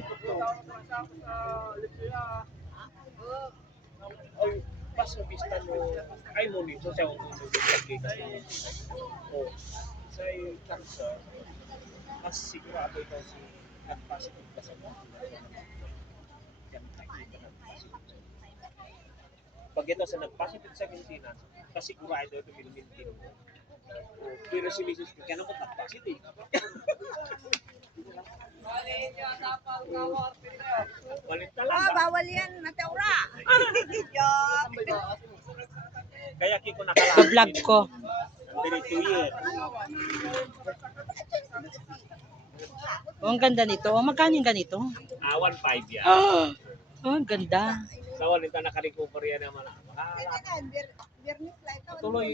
dito to. Ay, pas sa vista mo, ay mo nito sa unang nagkikita. O, sa cancer, mas sigurado ito si nag-positive ka sa mga. Yan, nakikita nag-positive. Pag ito sa nag-positive sa maintenance, kasigurado ito min-maintain mo. Pero si Mrs. P, kaya naman nag-positive. Malit talaga. Bawal yan, Mateura. Kaya kiko nakalahat. Pa-vlog ko. Very 2 years. Oh, ang ganda nito. Oh, magkano yung ganito? 1.5 yan. Oh, ang ganda. Sa walita naka-recover yan naman. Tuloy,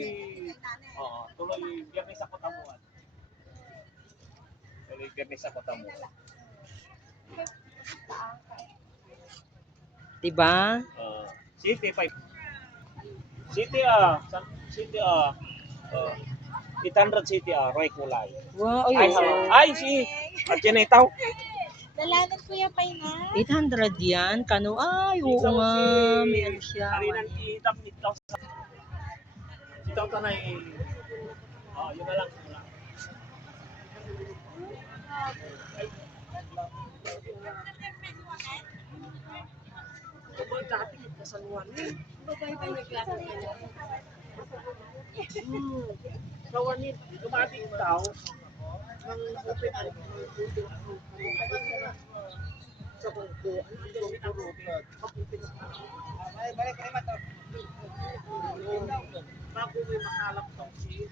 tuloy biyernes sa Kotamuan. Tuloy biyernes sa Kotamuan. Diba? City 5. City City 800 City Roy Kulay. Wow, Ay, ay si at yan ay tao. Dalanan ko yung pahinga. 800 yan. Kano? Ay, oo nga. May ano siya. Harinan kitap ito sa ito tanay. Yun na lang. Ito dati kita sa luwan eh. Kawanin, dumating tao ng open sa bangko. Bago may makalap tong si